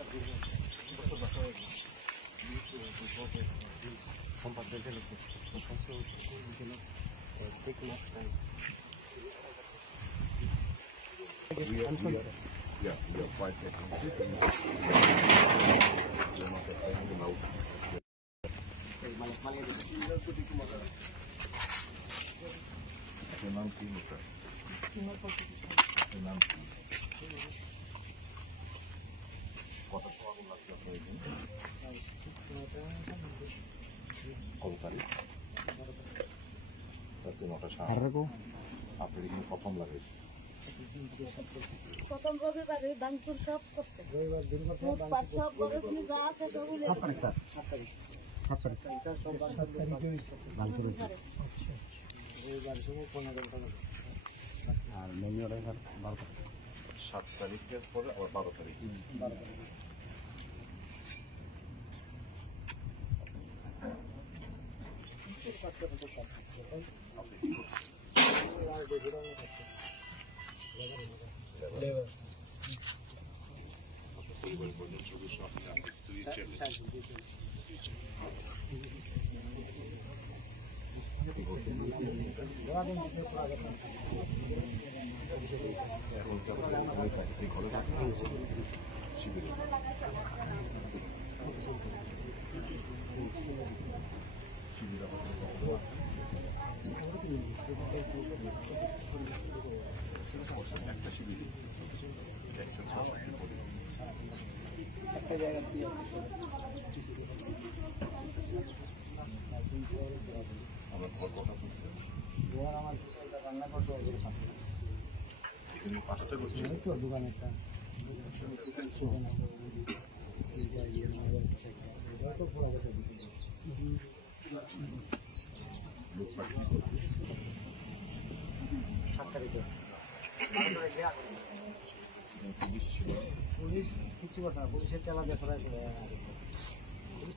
We are quite প্রথম রবিবারে বাংপুর সব করছে সব করে তুমি যা আছে সবগুলো আর মেনু অর্ডার 7 তারিখের পরে আবার 12 তারিখ।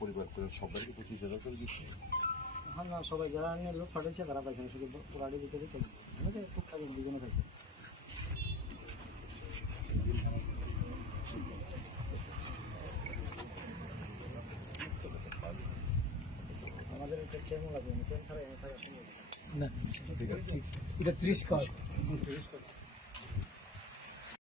পরিবার করে সবাইকে 25,000 করে দিচ্ছে। হ্যাঁ না, সবাই যারা নিয়ে লোক ফাটাইছে তারা পাইছে না, শুধু পুরাটি ভিতরে তো টুকটাক দুজনে পাইছে। আমাদের এটা কেমন লাগবে? ট্রেন ছাড়া এনে থাকা সম্ভব না। এটা 30 কর।